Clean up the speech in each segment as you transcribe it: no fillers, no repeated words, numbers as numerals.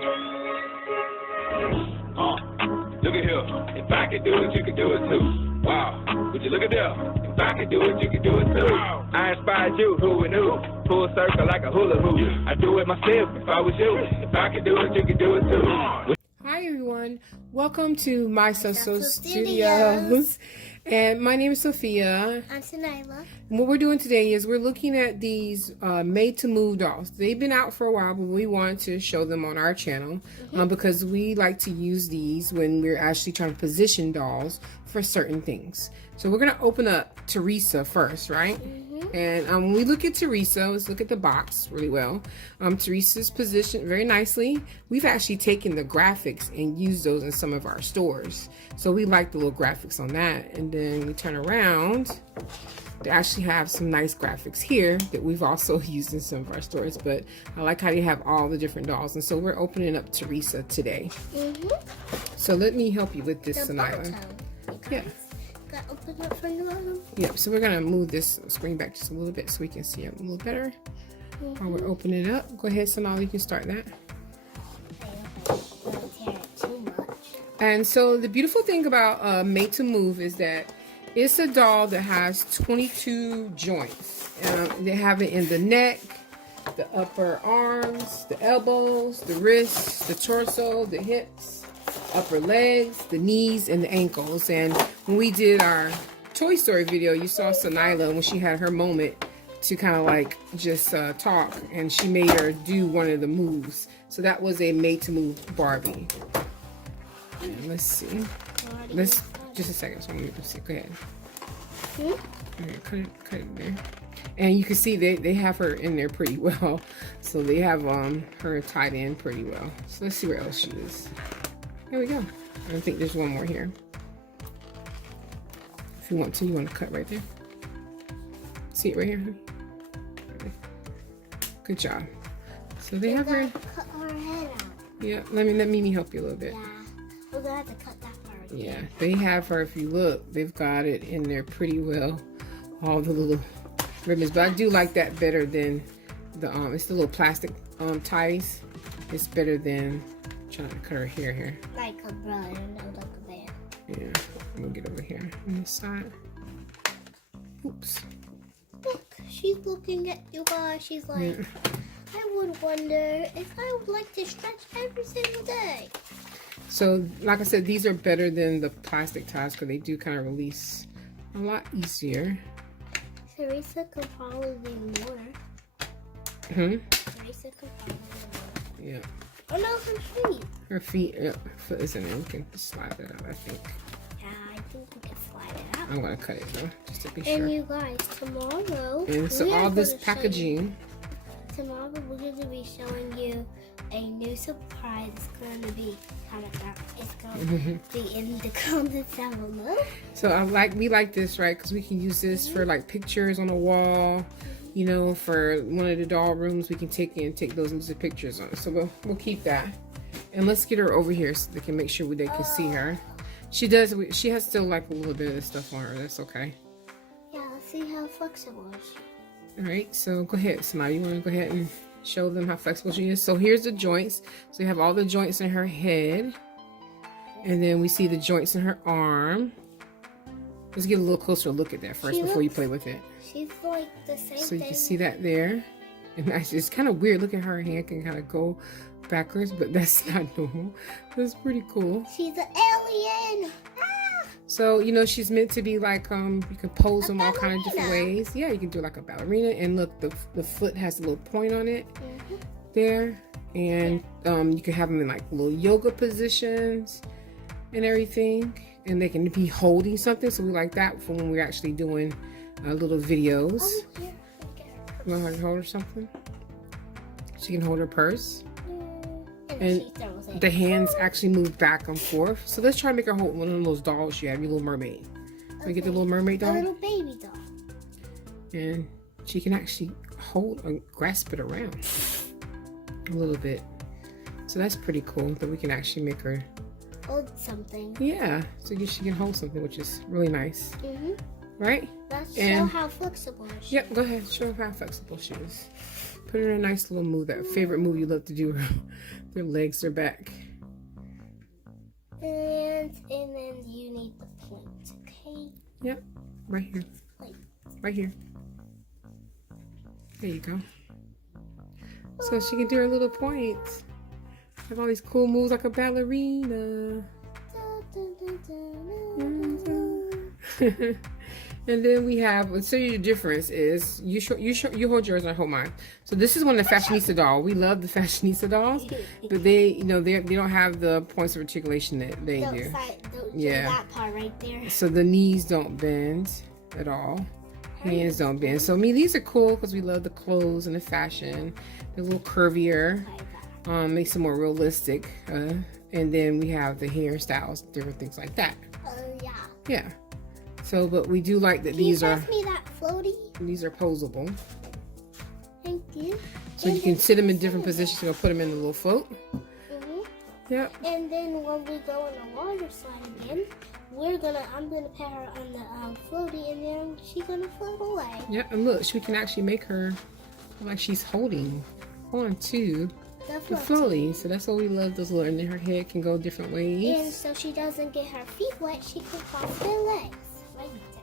Look at here. If I can do it, you can do it too. Wow. Would you look at there? If I can do it, you can do it too. I inspired you, who and who. Full circle like a hula hoop. I do it myself if I was you. If I can do it, you can do it too. Hi everyone, welcome to my social studios. And my name is Sophia. I'm Sanila. And what we're doing today is we're looking at these made to move dolls. They've been out for a while, but we wanted to show them on our channel because we like to use these when we're actually trying to position dolls for certain things. So we're going to open up Teresa first, right? And when we look at Teresa, let's look at the box really well. Teresa's positioned very nicely. We've actually taken the graphics and used those in some of our stores. So we like the little graphics on that. And then we turn around. They actually have some nice graphics here that we've also used in some of our stores. But I like how they have all the different dolls. And so we're opening up Teresa today. So let me help you with this, Sanila. Yeah. Open up from the bottom. Yep, so we're gonna move this screen back just a little bit so we can see it a little better. While we're opening it up, go ahead, Sonali, you can start that. Don't tear it too much. And so the beautiful thing about Made to Move is that it's a doll that has 22 joints. They have it in the neck, the upper arms, the elbows, the wrists, the torso, the hips, upper legs, the knees, and the ankles. And when we did our Toy Story video, you saw Sanila when she had her moment to kind of like just talk, and she made her do one of the moves. So that was a made to move Barbie. And let's see. Let's just a second. So let's see. Go ahead. Cut it there. And you can see they have her in there pretty well. So they have her tied in pretty well. So let's see where else she is. There we go. I think there's one more here. If you want to cut right there. See it right here? Good job. So they have her. Cut her head out. Yeah, let me help you a little bit. Yeah, we're gonna have to cut that part. Yeah, they have her. If you look, they've got it in there pretty well. All the little ribbons, but I do like that better than the it's the little plastic ties. It's better than trying to cut her hair here. Like a brother, not like a bear. Yeah, I'm gonna get over here on this side. Oops. Look, she's looking at you guys. She's like, I would wonder if I would like to stretch every single day. So, like I said, these are better than the plastic ties because they do kind of release a lot easier. Teresa could probably be more. Teresa could probably be more. Yeah. Oh no, her feet. Her feet, her foot is in there. We can slide that out, I think. Yeah, I think we can slide it out. I'm gonna cut it though, just to be sure. And you guys, tomorrow. And so all this packaging. Tomorrow we're going to be showing you a new surprise. It's going to be it's going to be in the comments down below. So we like this, right? Because we can use this for like pictures on the wall. You know, for one of the doll rooms, we can take those and use the pictures on. So we'll keep that. And let's get her over here so they can make sure they can see her. She has still like a little bit of this stuff on her. That's okay. Yeah, let's see how flexible she is. All right, so go ahead, Samaya. You want to go ahead and show them how flexible she is? So here's the joints. So you have all the joints in her head. And then we see the joints in her arm. Let's get a little closer look at that first before you play with it. She's like the same So you thing. can see that there. And it's kind of weird. Look at her hand can kind of go backwards, but that's not normal. That's pretty cool. She's an alien. So, you know, she's meant to be like, you can pose them all kind of different ways. Yeah, you can do like a ballerina. And look, the foot has a little point on it there. And you can have them in like little yoga positions and everything. And they can be holding something. So we like that for when we're actually doing little videos. Oh, yeah. You want her to hold her something? She can hold her purse. And the hands actually move back and forth. So let's try to make her hold one of those dolls you have, your Little Mermaid. So you get the Little Mermaid doll. A little baby doll. And she can actually hold or grasp it around a little bit. So that's pretty cool that we can actually make her hold something. Yeah, so she can hold something, which is really nice. Right? Let's show how flexible she is. Yep, go ahead. Show how flexible she is. Put her in a nice little move. That favorite move you love to do. Their legs are back. And then you need the points, okay? Yep. Right here. Right here. There you go. So she can do her little points. Have all these cool moves like a ballerina. And then we have, let's show you the difference is, you hold yours and I hold mine. So this is one of the fashionista doll. We love the fashionista dolls, but they don't have the points of articulation that they do. Yeah. That part right there. So the knees don't bend at all. Hands don't bend. So these are cool because we love the clothes and the fashion. They're a little curvier. Makes them more realistic. And then we have the hairstyles, different things like that. Yeah. Yeah. So, but we do like that these are. Can you pass me that floaty? These are posable. Thank you. So you can sit them in different positions. You'll put them in the little float. Yep. And then when we go on the water slide again, I'm gonna put her on the floaty, and then she's gonna float away. Yep. And look, we can actually make her like she's holding on to the floaty. So that's what we love. Those little, and then her head can go different ways. And so she doesn't get her feet wet, she can cross their legs. Right there.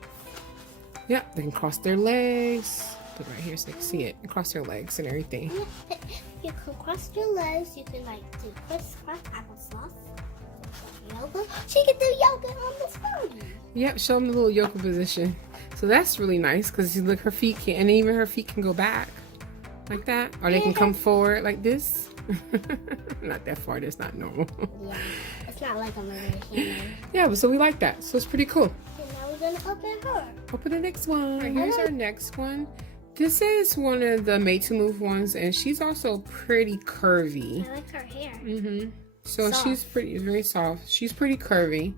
Yep. They can cross their legs. Put it right here so they can see it. And cross their legs and everything. Yeah. You can cross your legs. You can do crisscross applesauce. Yoga. She can do yoga on the floaty. Yep. Show them the little yoga position. So that's really nice because you look, her feet can, and even her feet can go back like that, or they can come forward like this. Not that far. That's not normal. Yeah, it's not like a mermaid. Yeah, but so we like that. So it's pretty cool. And now we're gonna open her. Open the next one. Right, here's our next one. This is one of the made to move ones, and she's also pretty curvy. I like her hair. So Soft. she's very soft. She's pretty curvy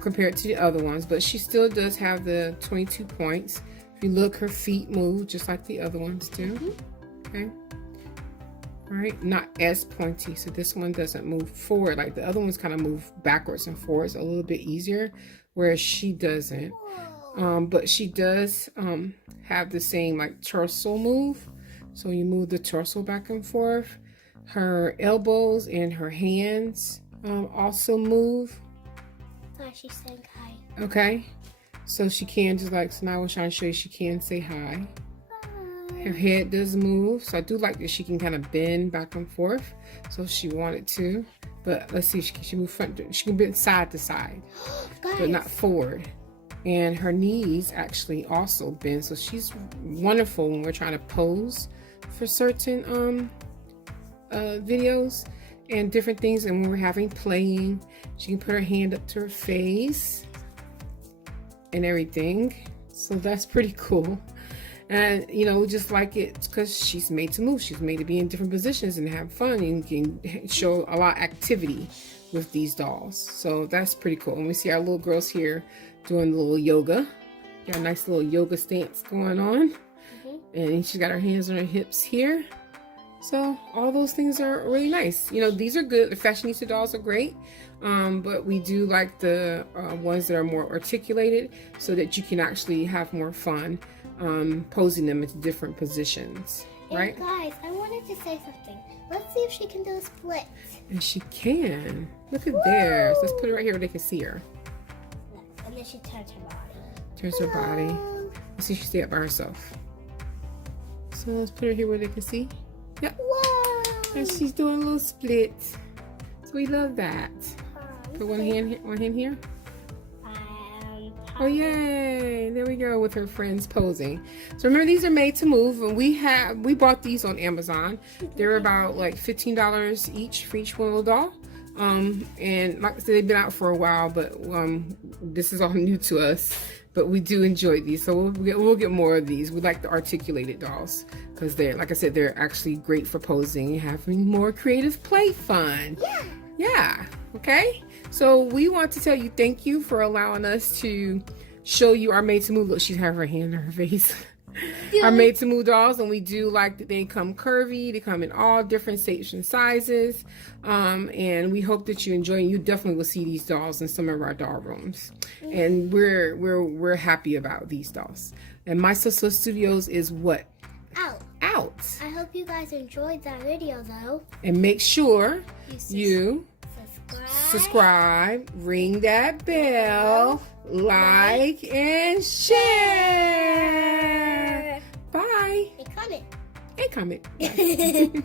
compared to the other ones, but she still does have the 22 points. If you look, her feet move just like the other ones do. Okay. All right, not as pointy. So this one doesn't move forward like the other ones. Kind of move backwards and forwards a little bit easier, whereas she doesn't. But she does have the same like torso move. So you move the torso back and forth. Her elbows and her hands also move. She's saying hi. Okay. So she can just like, so now I was trying to show you she can say hi. Her head does move. So I do like that she can kind of bend back and forth. So if she wanted to. But let's see, she can move front. She can bend side to side, but not forward. And her knees actually also bend. So she's wonderful when we're trying to pose for certain videos and different things. And when we're having playing, she can put her hand up to her face and everything. So that's pretty cool. And just like it because she's made to move. She's made to be in different positions and have fun, and can show a lot of activity with these dolls. So that's pretty cool. And we see our little girls here doing a little yoga. Got a nice little yoga stance going on. And she's got her hands on her hips here. So all those things are really nice. These are good. The fashionista dolls are great. But we do like the ones that are more articulated so that you can actually have more fun posing them into different positions. Right? And guys, I wanted to say something. Let's see if she can do a split. And she can. Look at there. So let's put her right here where they can see her. And then she turns her body. Turns her body. Let's see if she stay up by herself. So let's put her here where they can see. Yep. Whoa! And she's doing a little split. So we love that. Put one hand here. Oh yay! There we go with her friends posing. So remember, these are made to move, and we bought these on Amazon. They're about like $15 each for each one little doll. And like I said, they've been out for a while, but this is all new to us. But we do enjoy these, so we'll get more of these. We like the articulated dolls because they're, like I said, they're actually great for posing and having more creative play fun. Yeah. Okay. So we want to tell you thank you for allowing us to show you our made to move. Look, she's having her hand on her face. Our made to move dolls, and we do like that they come curvy. They come in all different shapes and sizes, and we hope that you enjoy. You definitely will see these dolls in some of our doll rooms, and we're happy about these dolls. And My Studios is what? Out. out. I hope you guys enjoyed that video though. And make sure you subscribe, ring that bell, like, and share. Bye. and comment. And comment. Bye.